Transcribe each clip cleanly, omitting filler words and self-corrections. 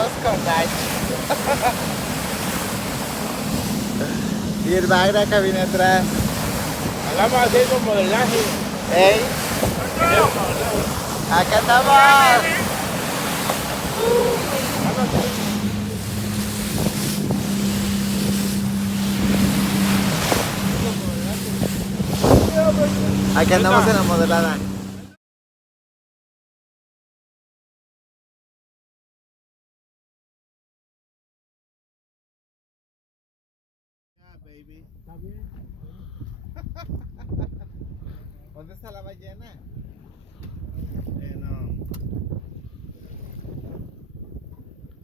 Vamos con Nacho. Y el Magra viene atrás. Hagamos así con modelaje. ¡Ey! ¡Acá estamos! Aquí andamos en la modelada. Baby. Está bien. ¿Dónde está la ballena?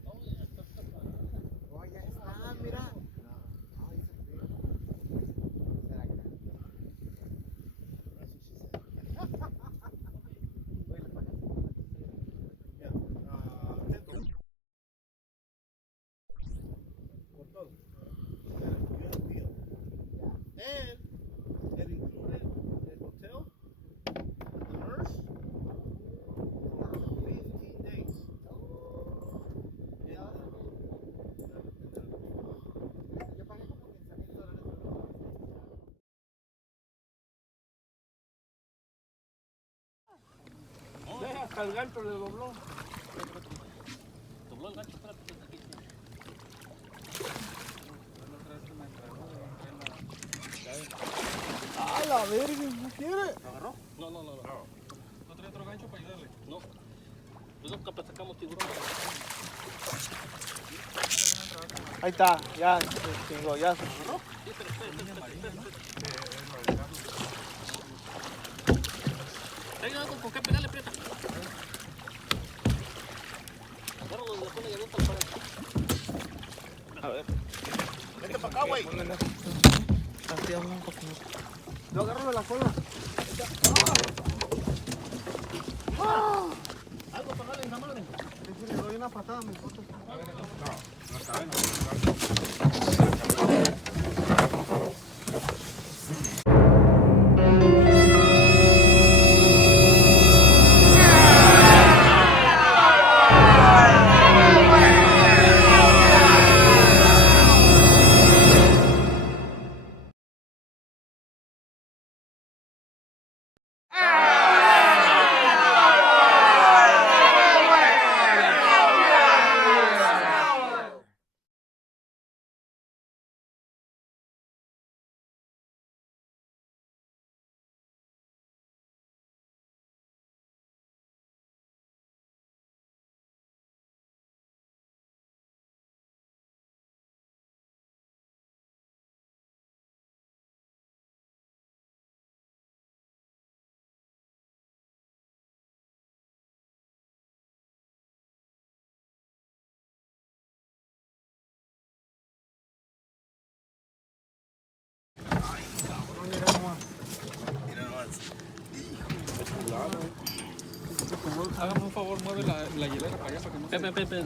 Oh, ya está, mira. Ay, se fue. ¿Será que? Por todo. And it included the hotel, the nurse, 15 days. Yo pagué como $15,000. Deja hasta el gancho le dobló. Dobló el gancho, espérate. ¡A la verga! ¿No quiere? ¿Lo agarró? No. ¿No trae otro gancho para ayudarle? No. Pues nunca sacamos tiburón. Ahí está, ya se chingó, ya se ¿Agarró? Sí, pero espérate. Tenga algo con qué pegarle, prieta. Agárralo de la cola y avienta para acá. A ver. Vete para acá, güey. Así vamos un poquito. Yo agarro de la cola. Algo para darle en la madre. Le doy una patada a mi foto. Hágame un favor, mueve la hielera para allá para que no se... Pepe,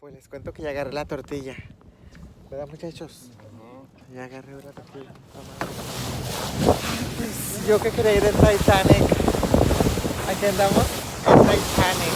Pues les cuento que ya agarré la tortilla. ¿Verdad, muchachos? Ya agarré la tortilla. Pues yo que quería ir al Titanic. Aquí andamos en Titanic.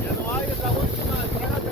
Ya no hay, es la última, trágatela.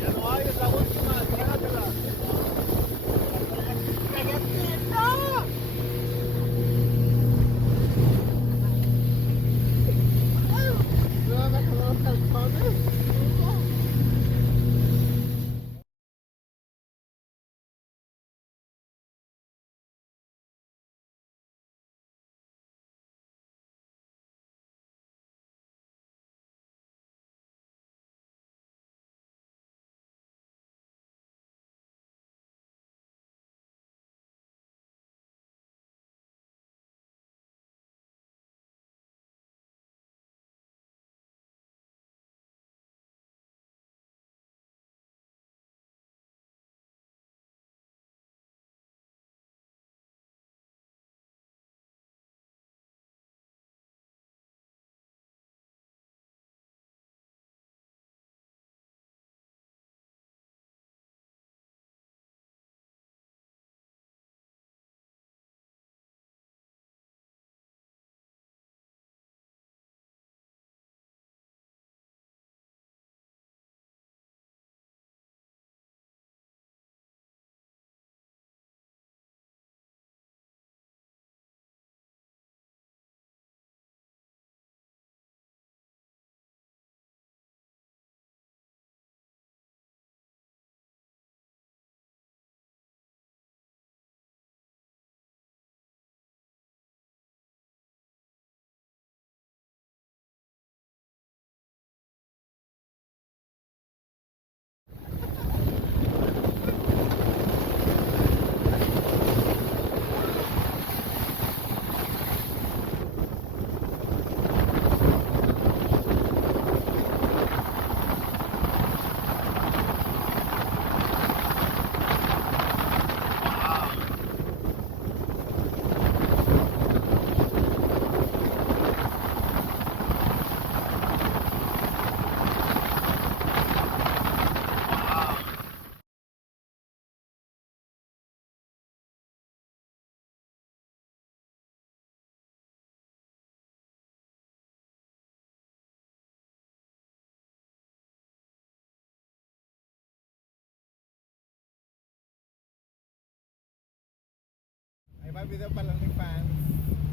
Ya no hay, es la última, trágatela. Ahí va el video para los OnlyFans.